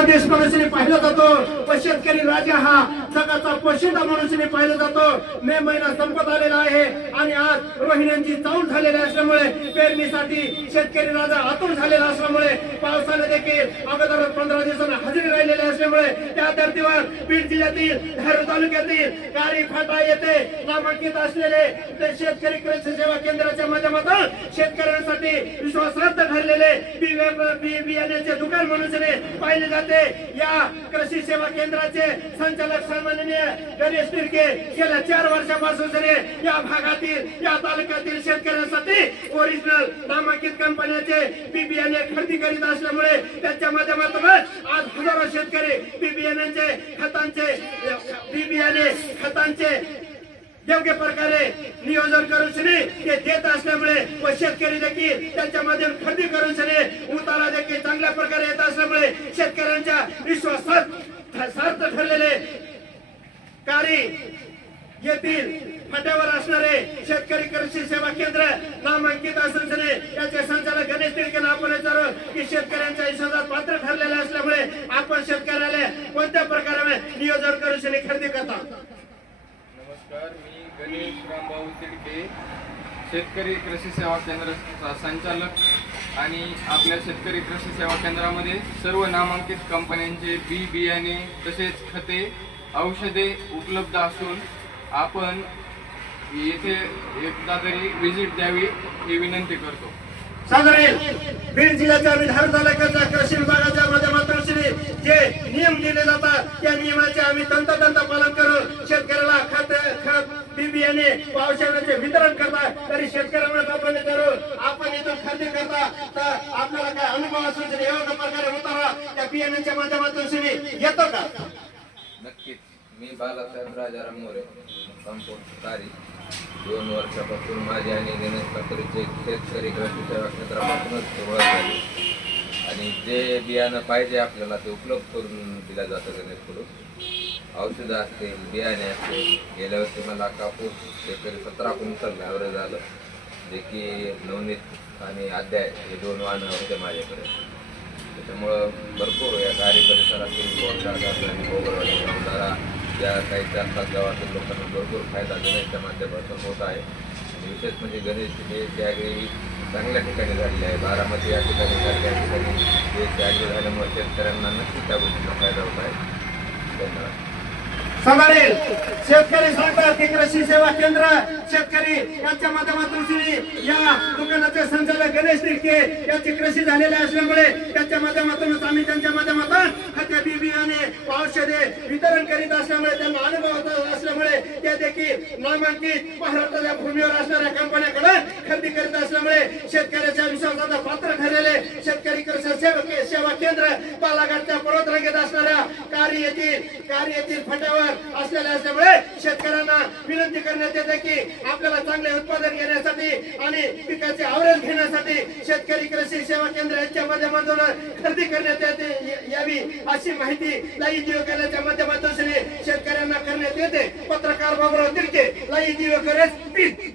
धनादेश म्हणून पाहिला जातो व शेतकरी राजा हा जगाचा पोशिंदा म्हणून पाहिला जातो। मे महिना संपत आलेला आहे आणि आज रोहिण्यांची चाऊल झालेली असल्यामुळे पेरणीसाठी शेतकरी राजा आतुर झालेला असल्यामुळे पावसाने देखील अगोदर 15 दिवसांना हजेरी राहिलेली असल्यामुळे त्या धर्तीवर बीड जिल्ह्यातील धारूर तालुक्यातील कारी फाटा येथे नामांकित असलेले ते शेतकरी कृषी सेवा केंद्राच्या माध्यमातून शेतकऱ्यांसाठी विश्वासार्ह ठरलेले बियाण्याचे दुकान म्हणून पाहिले जाते। या कृषी सेवा केंद्राचे संचालक सन्माननीय गणेश तिडके गेल्या 4 वर्षापासून या भागातील या तालुक्यातील शेतकऱ्यांसाठी ओरिजिनल नामांकित कंपन्यांचे बियाणे खरेदी करीत असल्यामुळे त्यांच्या माध्यमातून आज हजारो शेतकरी खतांचे योग्य प्रकारे नियोजन करून ते देत असल्यामुळे व शेतकरी देखील त्यांच्या माध्यमातून खरेदी करून उतारा देखील चांगल्या प्रकारे येत असल्यामुळे शेतकऱ्यांच्या विश्वासार्थ ठरलेले कारी येथील फाट्यावर असणारे शेतकरी कृषी सेवा केंद्र नामांकित असून याचे संचालक गणेश तिडके आपण विचारू की शेतकऱ्यांच्या विश्वासात पात्र ठरलेले असल्यामुळे आपण शेतकऱ्याला कोणत्या प्रकारे नियोजन करून खरेदी करता। नमस्कार, मी गणेश रामभाऊ तिडके, शेतकरी कृषी सेवा केंद्राचा संचालक आणि आपल्या शेतकरी कृषी सेवा केंद्रामध्ये सर्व नामांकित कंपन्यांचे बियाणे तसेच खते औषधे उपलब्ध असून आपण येथे एकदा तरी व्हिजिट द्यावी ही विनंती करतो। बीड जिल्ह्याच्या धारूर तालुक्याच्या कृषी विभागाच्या माध्यमातून जे नियम दिले जातात त्या नियमाचे आम्ही तंतोतंत पालन करून शेतकऱ्याला खत बियाणे औषधांचे वितरण करतात। तरी शेतकऱ्यांना आपण इथून खरेदी करता तर आपल्याला काय अनुभव असून योग्य प्रकारे उतारा त्या बियाण्यांच्या माध्यमातून येतो का? नक्कीच। मी बालासाहेब राजाराम मोरे, कंपाऊंड तारी, 2 वर्षापासून माझी आणि गणेश ठाकरेचे शेतकरी कृषी सेवा केंद्रापासूनच ओळख झाली आणि जे बियाणं पाहिजे आपल्याला ते उपलब्ध करून दिलं जातं गणेशकडून। औषधं असतील, बियाणे असतील, गेल्या वर्षी मला कापूस शेतकरी 17 क्विंटल ॲव्हरेज आलं, जे की नवनीत आणि अध्याय हे 2 वाहनं होते माझ्याकडे। त्याच्यामुळं भरपूर या कारी परिसरातील आणि गोगरवाडी सौंदारा या काही 4-5 गावातील लोकांना भरपूर फायदा गणेशच्या माध्यमातून होत आहे। आणि विशेष म्हणजे गणेश हे त्यावेळी चांगल्या ठिकाणी झालेले आहे। बारामती या ठिकाणी त्या ठिकाणी हे त्यावेळी झाल्यामुळे शेतकऱ्यांना नक्कीच त्या गोष्टीचा फायदा होत आहे। धन्यवाद। शेतकरी सांगतात की कृषी सेवा केंद्र शेतकरी यांच्या माध्यमातून या दुकानाचे संचालक गणेश तिडके यांची कृषी झालेले असल्यामुळे त्यांच्या माध्यमातून आम्ही त्यांच्या माध्यमातून खते बियाणे औषधे वितरण करीत असल्यामुळे त्यांना अनुभव असल्यामुळे ते देखील नामांकित महाराष्ट्राच्या भूमीवर असणाऱ्या कंपन्यांकडे खरेदी करीत असल्यामुळे शेतकऱ्याच्या विश्वासाचा पात्र ठरलेले शेतकरी कृषी सेवा केंद्र बालाघाटच्या पर्वतरांगेत असणाऱ्या कारी येथील फाट्यावर असलेले असल्यामुळे शेतकऱ्यांना विनंती करण्यात येते की आपल्याला चांगले उत्पादन घेण्यासाठी आणि पिकाचे ॲव्हरेज घेण्यासाठी शेतकरी कृषी सेवा केंद्र यांच्या माध्यमातून खरेदी करण्यात यावी अशी माहिती लाईव्ह दिवकराच्या माध्यमातून शेतकऱ्यांना करण्यात येते। पत्रकार बाबूराव तिडके, लाईव्ह दिवकर, बीड।